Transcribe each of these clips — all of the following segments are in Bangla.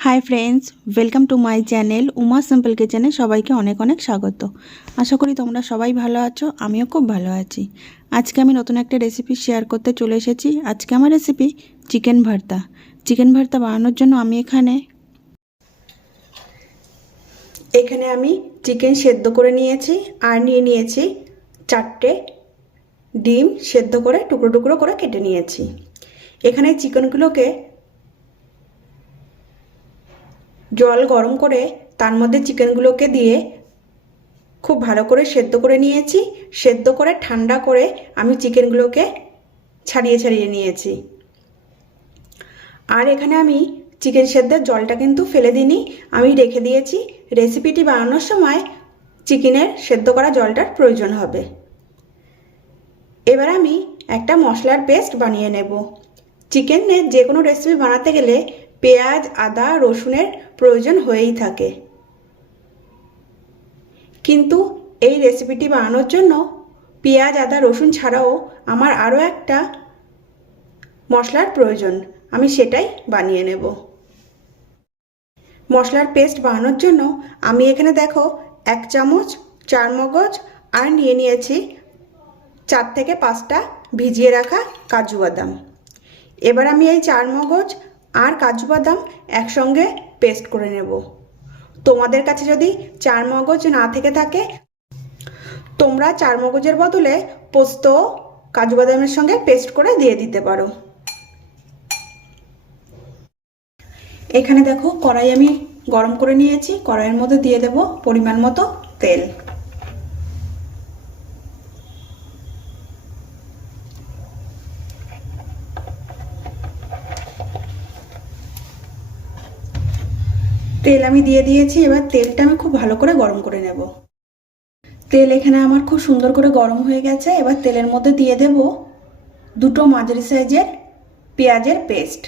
Hi friends, welcome to my channel Uma simple কিচেনে সবাইকে অনেক অনেক স্বাগত। আশা করি তোমরা সবাই ভালো আছো, আমিও খুব ভালো আছি। আজকে আমি নতুন একটা রেসিপি শেয়ার করতে চলে এসেছি। আজকে আমার রেসিপি চিকেন ভর্তা। চিকেন ভর্তা বানানোর জন্য আমি এখানে চিকেন সেদ্ধ করে নিয়েছি আর নিয়েছি 4টে ডিম সেদ্ধ করে টুকরো টুকরো করে কেটে নিয়েছি। এখানে চিকেনগুলোকে জল গরম করে তার মধ্যে চিকেনগুলোকে দিয়ে খুব ভালো করে সেদ্ধ করে নিয়েছি। সেদ্ধ করে ঠান্ডা করে আমি চিকেনগুলোকে ছাড়িয়ে ছাড়িয়ে নিয়েছি। আর এখানে আমি চিকেন সেদ্ধের জলটা কিন্তু ফেলে দিইনি, আমি রেখে দিয়েছি। রেসিপিটি বানানোর সময় চিকেনের সেদ্ধ করা জলটার প্রয়োজন হবে। এবার আমি একটা মশলার পেস্ট বানিয়ে নেব। চিকেনের যে কোনো রেসিপি বানাতে গেলে পেঁয়াজ, আদা, রসুনের প্রয়োজন হয়েই থাকে, কিন্তু এই রেসিপিটি বানানোর জন্য পেঁয়াজ, আদা, রসুন ছাড়াও আমার আরও একটা মশলার প্রয়োজন, আমি সেটাই বানিয়ে নেব। মশলার পেস্ট বানানোর জন্য আমি এখানে দেখো 1 চামচ চারমগজ আর নিয়েছি 4 থেকে 5টা ভিজিয়ে রাখা কাজু বাদাম। এবার আমি এই চারমগজ আর কাজু বাদাম একসঙ্গে পেস্ট করে নেব। তোমাদের কাছে যদি চারমগজ না থেকে থাকে তোমরা চারমগজের বদলে পোস্ত কাজু বাদামের সঙ্গে পেস্ট করে দিয়ে দিতে পারো। এখানে দেখো কড়াই আমি গরম করে নিয়েছি, কড়াইয়ের মধ্যে দিয়ে দেব পরিমাণ মতো তেল। তেল আমি দিয়ে দিয়েছি, এবার তেলটা আমি খুব ভালো করে গরম করে নেব। তেল এখানে আমার খুব সুন্দর করে গরম হয়ে গেছে। এবার তেলের মধ্যে দিয়ে দেব 2টো মাঝারি সাইজের পেঁয়াজের পেস্ট।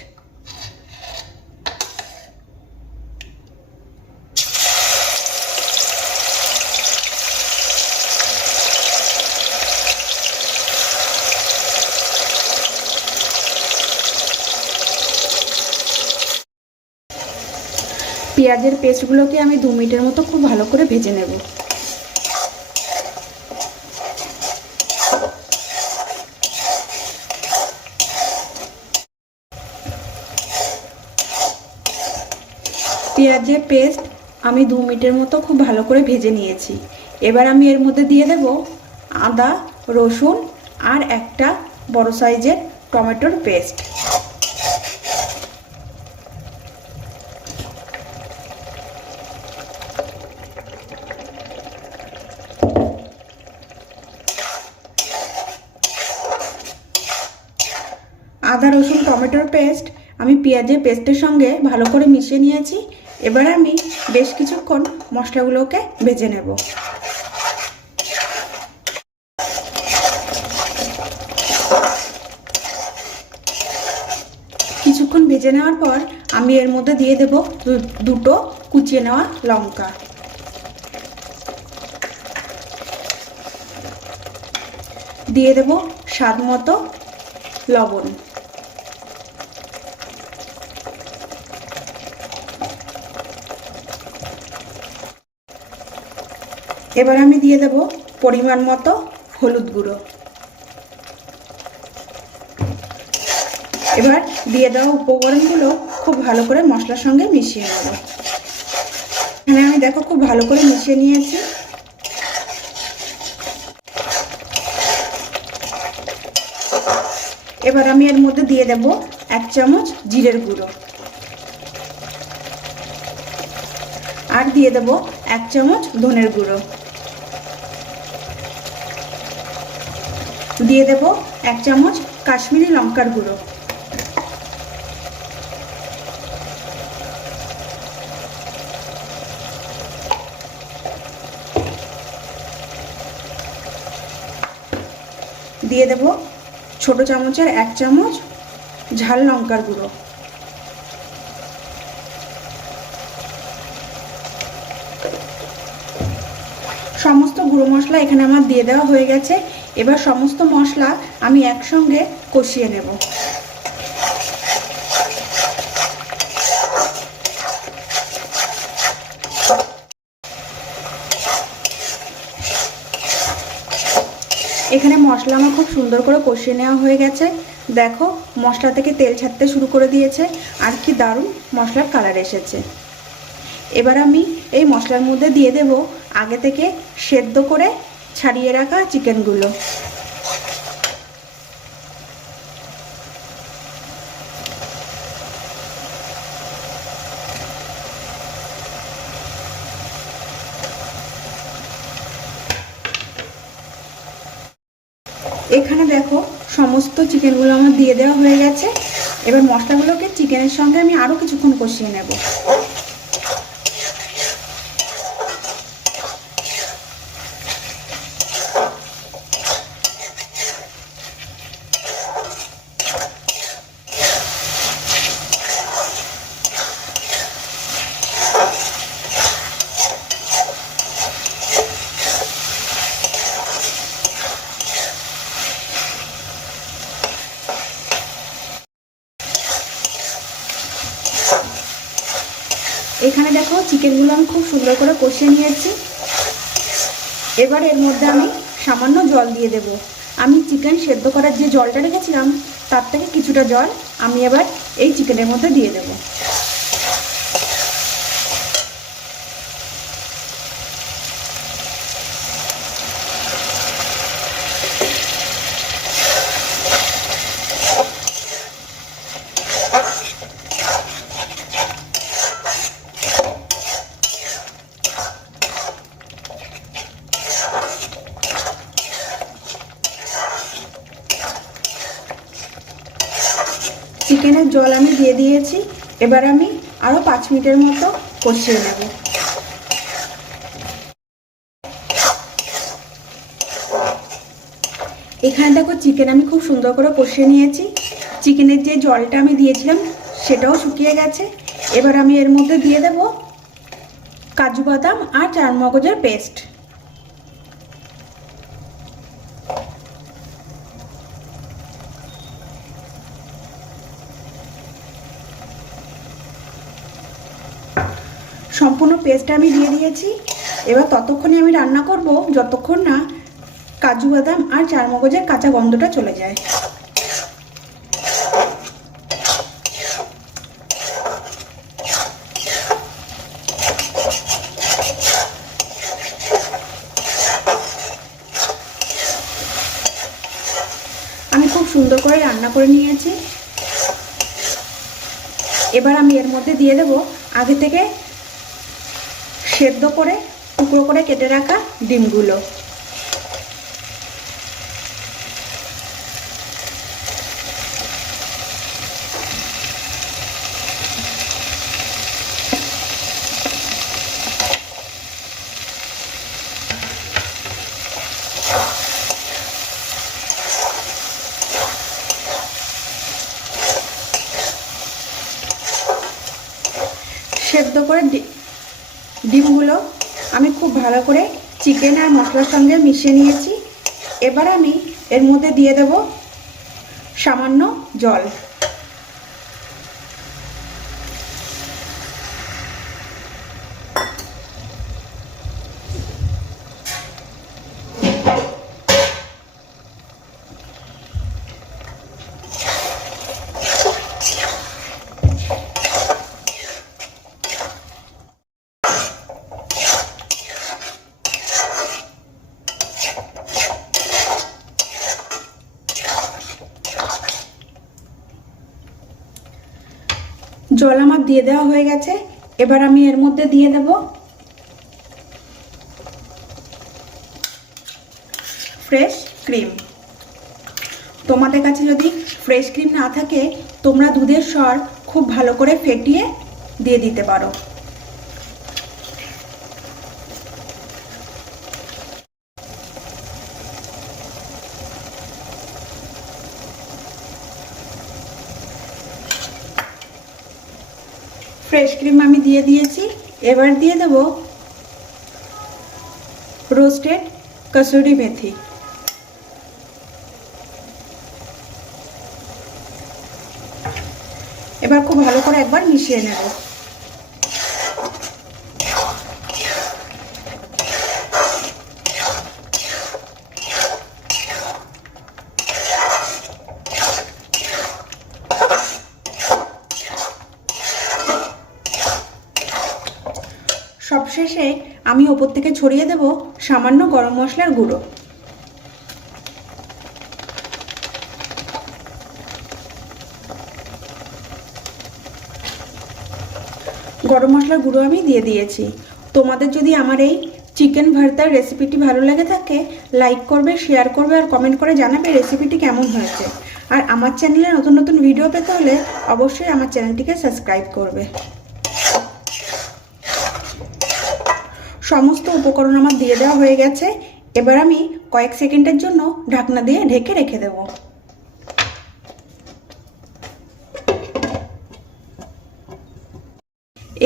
পেঁয়াজের পেস্টগুলোকে আমি 2 মিনিটের মতো খুব ভালো করে ভেজে নেব। পেঁয়াজের পেস্ট আমি 2 মিনিটের মতো খুব ভালো করে ভেজে নিয়েছি। এবার আমি এর মধ্যে দিয়ে দেব আদা, রসুন আর একটা বড় সাইজের টমেটোর পেস্ট। আদা, রসুন, টমেটোর পেস্ট আমি পেঁয়াজের পেস্টের সঙ্গে ভালো করে মিশিয়ে নিয়েছি। এবার আমি বেশ কিছুক্ষণ মশলাগুলোকে ভেজে নেব। কিছুক্ষণ ভেজে নেওয়ার পর আমি এর মধ্যে দিয়ে দেব 2টো কুচিয়ে নেওয়া লঙ্কা। দিয়ে দেব স্বাদ মতো লবণ। এবার আমি দিয়ে দেব পরিমাণ মতো হলুদ গুঁড়ো। এবার দিয়ে দেওয়া উপকরণগুলো খুব ভালো করে মশলার সঙ্গে মিশিয়ে নেব। এখানে আমি দেখো খুব ভালো করে মিশিয়ে নিয়েছি। এবার আমি এর মধ্যে দিয়ে দেব 1 চামচ জিরের গুঁড়ো আর দিয়ে দেব 1 চামচ ধনের গুঁড়ো। দিয়ে দেব 1 চামচ কাশ্মীরি লঙ্কার গুঁড়ো। দিয়ে দেব ছোট চামচের 1 চামচ ঝাল লঙ্কার গুঁড়ো। সমস্ত গুঁড়ো মশলা এখানে আমার দিয়ে দেওয়া হয়ে গেছে। এবার সমস্ত মশলা আমি একসঙ্গে কষিয়ে নেব। মশলা আমার খুব সুন্দর করে কষিয়ে নেওয়া হয়ে গেছে। দেখো মশলা থেকে তেল ছাড়তে শুরু করে দিয়েছে আর কি দারুণ মশলার কালার এসেছে। এবার আমি এই মশলার মধ্যে দিয়ে দেব আগে থেকে সেদ্ধ করে ছাড়িয়ে রাখা চিকেনগুলো। এখানে দেখো সমস্ত চিকেনগুলো আমার দিয়ে দেওয়া হয়ে গেছে। এবার মশলাগুলোকে চিকেনের সঙ্গে আমি আরও কিছুক্ষণ কষিয়ে নেব। এখানে দেখো চিকেনগুলো আমি খুব সুন্দর করে কষিয়ে নিয়েছি। এবার এর মধ্যে আমি সামান্য জল দিয়ে দেব। আমি চিকেন সেদ্ধ করার যে জলটা রেখেছিলাম তার থেকে কিছুটা জল আমি এবার এই চিকেনের মধ্যে দিয়ে দেব। চিকেনের জল আমি দিয়ে দিয়েছি। এবার আমি আরও 5 মিনিটের মতো কষিয়ে নেব। এখানে দেখো চিকেন আমি খুব সুন্দর করে কষিয়ে নিয়েছি। চিকেনের যে জলটা আমি দিয়েছিলাম সেটাও শুকিয়ে গেছে। এবার আমি এর মধ্যে দিয়ে দেব কাজু বাদাম আর চারমগজের পেস্ট। সম্পূর্ণ পেস্ট আমি দিয়ে দিয়েছি। এবার ততক্ষণে আমি রান্না করব যতক্ষণ না কাজু বাদাম আর চারমগজের কাঁচা গন্ধটা চলে যায়। আমি খুব সুন্দর করে রান্না করে নিয়েছি। এবার আমি এর মধ্যে দিয়ে দেব আগে থেকে সেদ্ধ করে টুকরো করে কেটে রাখা ডিমগুলো। সেদ্ধ করে ডিমগুলো আমি খুব ভালো করে চিকেন আর মশলার সঙ্গে মিশিয়ে নিয়েছি। এবার আমি এর মধ্যে দিয়ে দেব সামান্য জল। জল আমার দিয়ে দেওয়া হয়ে গেছে। এবার আমি এর মধ্যে দিয়ে দেব ফ্রেশ ক্রিম। তোমাদের কাছে যদি ফ্রেশ ক্রিম না থাকে তোমরা দুধের সর খুব ভালো করে ফেটিয়ে দিয়ে দিতে পারো। ফ্রেশ ক্রিম আমি দিয়ে দিয়েছি। এবার দিয়ে দেব রোস্টেড কসুরি মেথি। এবার খুব ভালো করে একবার মিশিয়ে নেব। সবশেষে আমি ওপর থেকে ছড়িয়ে দেব সামান্য গরম মশলার গুঁড়ো। গরম মশলার গুঁড়ো আমি দিয়ে দিয়েছি। তোমাদের যদি আমার এই চিকেন ভর্তার রেসিপিটি ভালো লেগে থাকে, লাইক করবে, শেয়ার করবে আর কমেন্ট করে জানাবে রেসিপিটি কেমন হয়েছে। আর আমার চ্যানেলে নতুন নতুন ভিডিও পেতে হলে অবশ্যই আমার চ্যানেলটিকে সাবস্ক্রাইব করবে। সমস্ত উপকরণ আমার দিয়ে দেওয়া হয়ে গেছে। এবার আমি কয়েক সেকেন্ডের জন্য ঢাকনা দিয়ে ঢেকে রেখে দেব।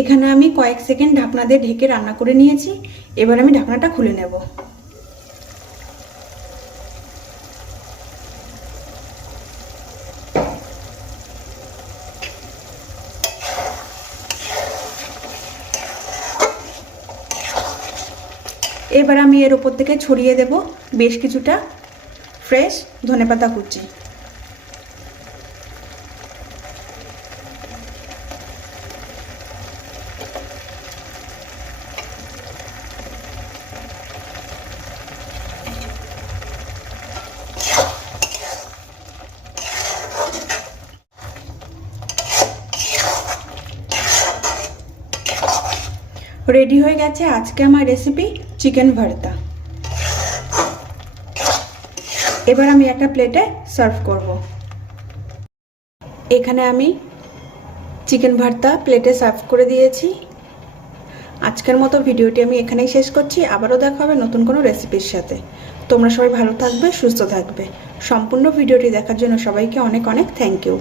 এখানে আমি কয়েক সেকেন্ড ঢাকনা দিয়ে ঢেকে রান্না করে নিয়েছি। এবার আমি ঢাকনাটা খুলে নেব। এবার আমি এর উপর থেকে ছড়িয়ে দেব বেশ কিছুটা ফ্রেশ ধনেপাতা কুচি। রেডি হয়ে গেছে আজকে আমার রেসিপি চিকেন ভর্তা। এবার আমি একটা প্লেটে সার্ভ করব। এখানে আমি চিকেন ভর্তা প্লেটে সার্ভ করে দিয়েছি। আজকের মতো ভিডিওটি আমি এখানেই শেষ করছি। আবারও দেখা হবে নতুন কোনো রেসিপির সাথে। তোমরা সবাই ভালো থাকবে, সুস্থ থাকবে। সম্পূর্ণ ভিডিওটি দেখার জন্য সবাইকে অনেক অনেক থ্যাংক ইউ।